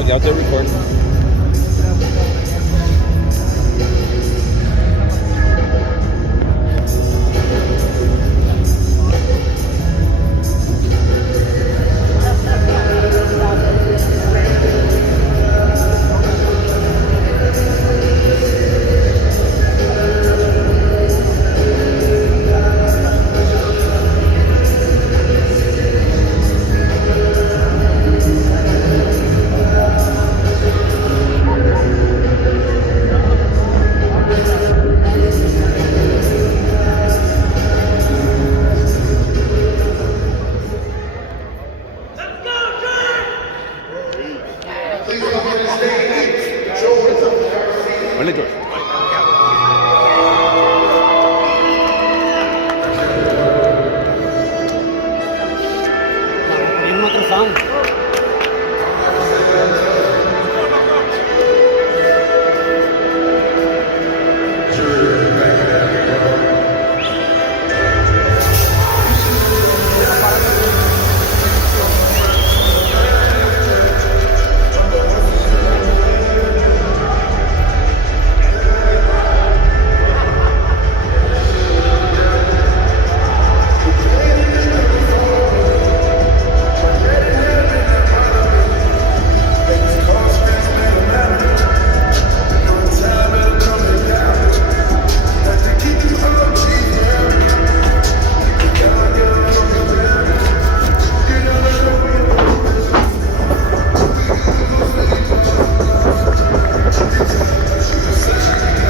Okay, I'll do record. Vale, George. Mismo atrasado.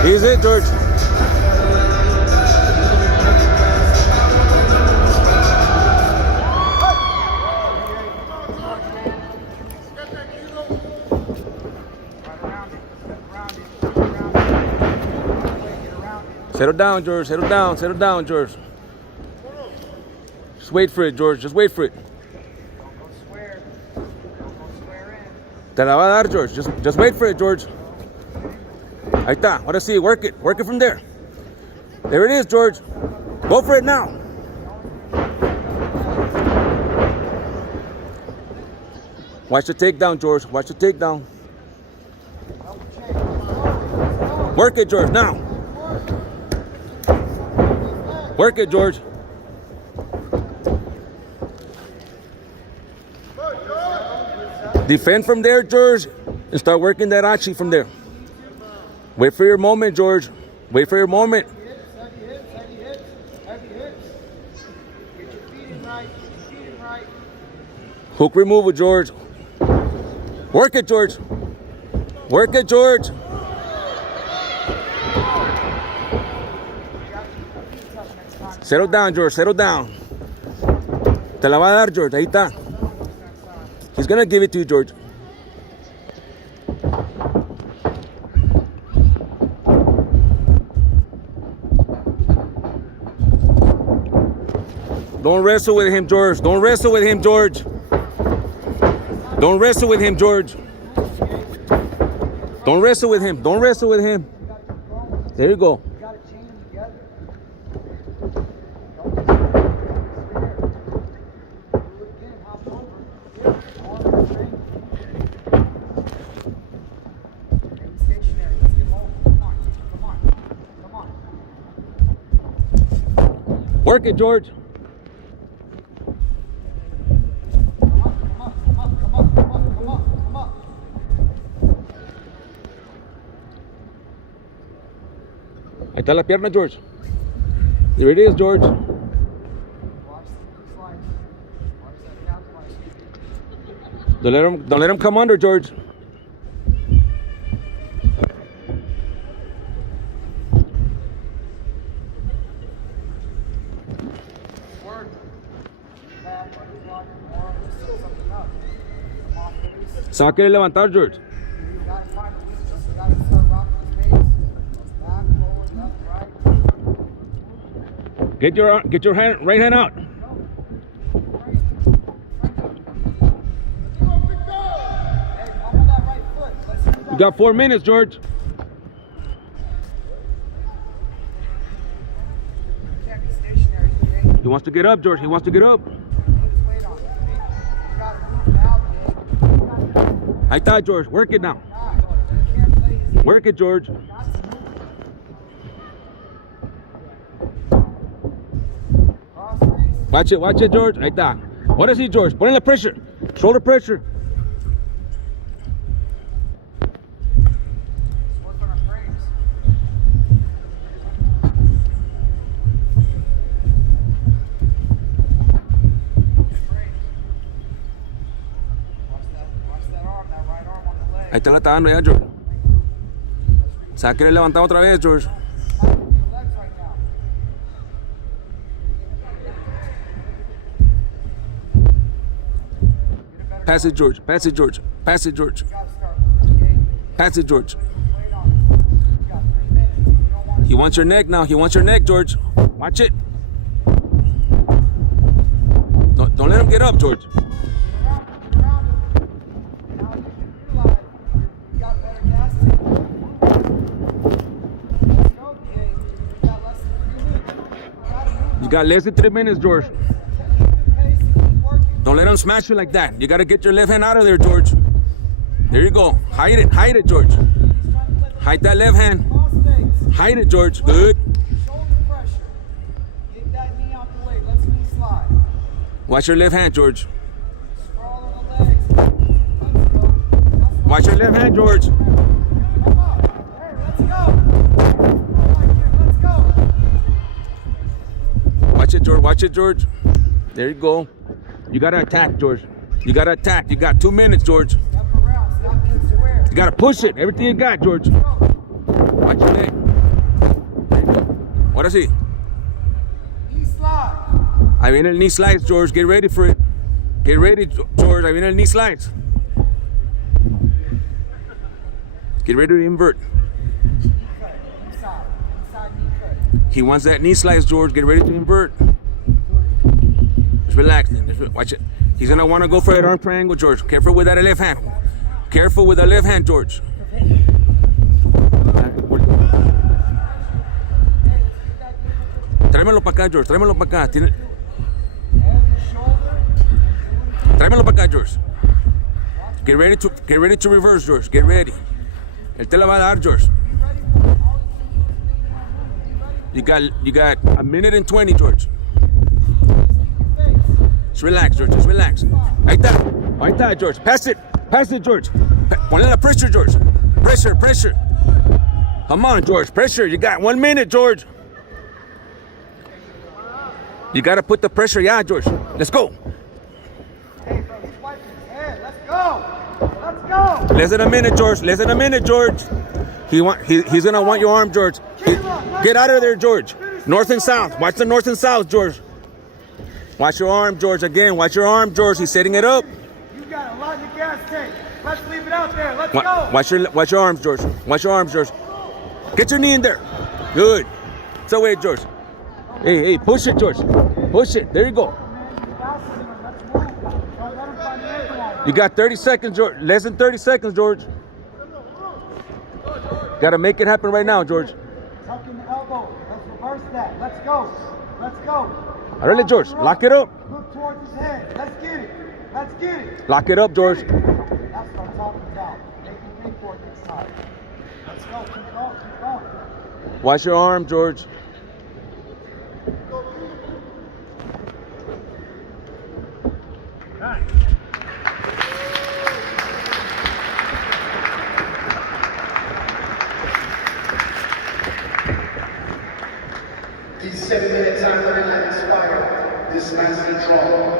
Here's it, George. Settle down, George. Settle down. Settle down, George. Just wait for it, George. Just wait for it. Te la va a dar, George. Just wait for it, George. Ahí está. Ahora sí, work it. Work it from there. There it is, George. Go for it now. Watch the takedown, George. Watch the takedown. Work it, George, now. Work it, George. Defend from there, George, and start working that achi from there. Wait for your moment, George. Wait for your moment. Hook removal, George. Work it, George. Work it, George. Settle down, George. Settle down. Te la va a dar, George. Ahí está. He's going to give it to you, George. Don't wrestle with him, George. Don't wrestle with him, George. Don't wrestle with him, George. Don't wrestle with him. Don't wrestle with him. There you go. Work it, George. Ahí está la pierna, George. There it is, George. Don't let him come under, George. Se va a querer levantar, George. Get your hand, right hand out. You got 4 minutes, George. He wants to get up, George. He wants to get up. Ahí está, George. Work it now. Work it, George. Watch it, George. Ahí está. Ahora sí, George. Ponle pressure. Shoulder pressure. Ahí está, la está dando ya, George. Se va a querer levantar otra vez, George. Pass it, George. Pass it, George. Pass it, George. Pass it, George. He wants your neck now. He wants your neck, George. Watch it. Don't let him get up, George. You got less than 3 minutes, George. Don't let him smash you like that. You got to get your left hand out of there, George. There you go. Hide it, George. Hide that left hand. Hide it, George. Good. Watch your left hand, George. Watch your left hand, George. Watch it, George. Watch it, George. There you go. You gotta attack, George. You gotta attack. You got 2 minutes, George. You gotta push it. Everything you got, George. Watch your neck. There you go. Ahora sí. Knee slide. Ahí viene el knee slides, George. Get ready for it. Get ready, George. Ahí viene el knee slides. Get ready to invert. Inside knee cut. He wants that knee slice, George. Get ready to invert. Just relax. Watch it. He's gonna want to go for that arm triangle, George. Careful with that left hand. Careful with the left hand, George. Tráemelo para acá, George. Tráemelo para acá. Tráemelo para acá, George. Get ready to reverse, George. Get ready. Él te la va a dar, George. You got a minute and 20, George. Just relax, George. Just relax. Ahí está, George. Pass it, George. Ponle la pressure, George. Pressure. Come on, George. Pressure. You got 1 minute, George. You got to put the pressure. Yeah, George. Let's go. Hey, bro, he's wiping his head. Let's go. Less than a minute, George. He's gonna want your arm, George. Get out of there, George. North and south. Watch the north and south, George. Watch your arm, George. Again, watch your arm, George. He's setting it up. You got a lot in the gas tank. Let's leave it out there. Let's go. Watch your arms, George. Watch your arms, George. Get your knee in there. Good. It's away, George. Hey, push it, George. Push it. There you go. You got 30 seconds, George. Less than 30 seconds, George. Got to make it happen right now, George. Tuck in the elbow. Let's reverse that. Let's go. All right, George. Lock it up. Look towards his head. Let's get it. Lock it up, George. That's what I'm talking about. Make him pay for it next time. Let's go. Keep going. Watch your arm, George. The 7-minute time limit has expired. This match is a draw.